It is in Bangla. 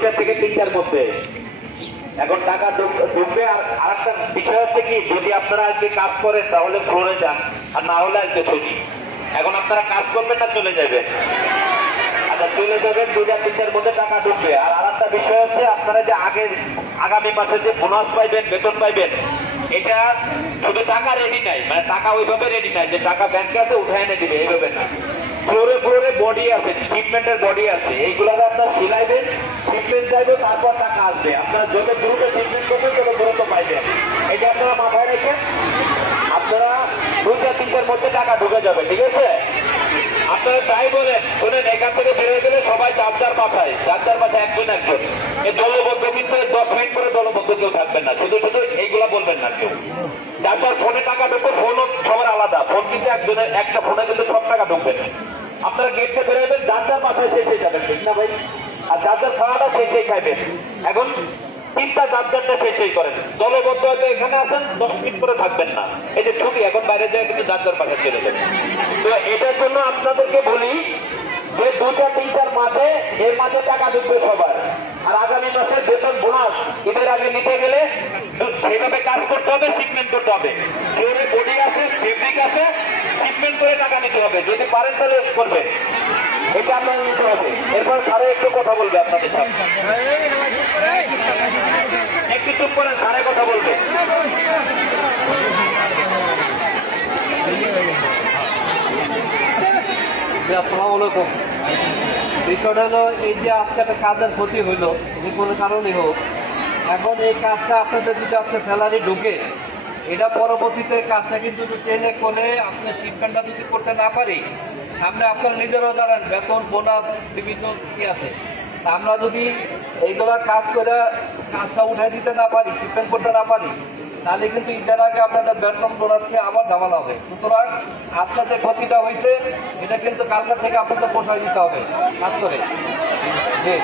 2টা থেকে 3টার মধ্যে এখন টাকা ঢুকবে। আর আরেকটা বিষয় হচ্ছে কি, যদি আপনারা আজকে কাজ করেন তাহলে ফ্লোরে যান, আর না হলে আজকে ছুটি। এখন আপনারা কাজ করবেন না চলে যাবেন? আচ্ছা চলে যাবেন, 2টা 3টার মধ্যে টাকা ঢুকবে। আর আরেকটা বিষয় হচ্ছে, আপনারা যে আগামী মাসে যে বোনাস পাইবেন, বেতন পাইবেন, এটা শুধু টাকা রেডি নাই, মানে টাকা ওইভাবে রেডি নাই যে টাকা ব্যাংকে আছে উঠায় এনে দিবে, এইভাবে না। ফ্লোরে ফ্লোরে বডি আছে, শিপমেন্টের বডি আছে, এইগুলোকে আপনার সিলাইবেন, শিপমেন্ট যাইবে, তারপর টাকা আসবে। আপনারা যত দ্রুত শিপমেন্ট করবেন তত দ্রুত পাইবেন। এটা আপনারা মাথায় রেখে আপনারা 2টা 3টার মধ্যে টাকা ঢুকে যাবে, ঠিক আছে? আপনারা তাই বলেন, শোনেন, এখান থেকে বেরোয় গেলে সবাই যার পাঠায় একজন একজন। এই দলবদ্ধ কিন্তু 10 মিনিট পরে দলবদ্ধ কেউ থাকবেন না, শুধু শুধু এইগুলা বলবেন না কেউ। যার ফোনে টাকা ঢুকবে, ফোনও সবার আলাদা, ফোন কিন্তু একজনের, একটা ফোনে কিন্তু সব টাকা ঢুকবে না। আপনারা গেটে বেরোবেন, যার পাঠায় সেই যাবেন, ঠিক না ভাই? আর যার খাওয়াটা সেই খাইবেন। এখন চিন্তা যারটা সেই করেন। দলবদ্ধ হয়তো এখানে আছেন, 10 মিনিট করে থাকবেন না, এই যে ছুটি, এখন বাইরে যায় কিন্তু যার পাঠায় চলে যাবে। তো এটার জন্য আপনাদেরকে বলি যে 2টা 3টার মাঝে, এর মাঝে টাকা ঢুকবে সবার। আর আগামী মাসের বেতন বোনাস ঈদের আগে নিতে গেলে সেইভাবে কাজ করতে হবে, শিপমেন্ট করতে হবে। ফ্লোরে বডি আছে, ফেব্রিক আছে, শিপমেন্ট করে টাকা নিতে হবে। যদি পারেন তাহলে করবেন, এটা আপনারা নিতে হবে। এরপর স্যারে একটু কথা বলবে আপনাদের সাথে, একটু চুপ করেন, স্যারে কথা বলবে। আসসালামু আলাইকুম। বিষয়টা হলো, এই যে আজকে একটা কাজের ক্ষতি হইলো, যে কোনো কারণে হোক, এখন এই কাজটা আপনাদের যদি আজকে স্যালারি ঢুকে, এটা পরবর্তীতে কাজটা কিন্তু ট্রেনে করে আপনার শিপমেন্টটা যদি করতে না পারি, সামনে আপনারা নিজেরাও জানেন বেতন বোনাস বিভিন্ন কি আছে। তা আমরা যদি এইগুলা কাজ করে কাজটা উঠাই দিতে না পারি, শিপমেন্ট করতে না পারি, তাহলে কিন্তু ঈদের আগে আপনাদের বেতন বোনাস নিয়ে আবার ঝামেলা হবে। সুতরাং আজকে যে ক্ষতিটা হয়েছে, এটা কিন্তু কালকে থেকে আপনাদের পোষায় দিতে হবে কাজ করে। জি।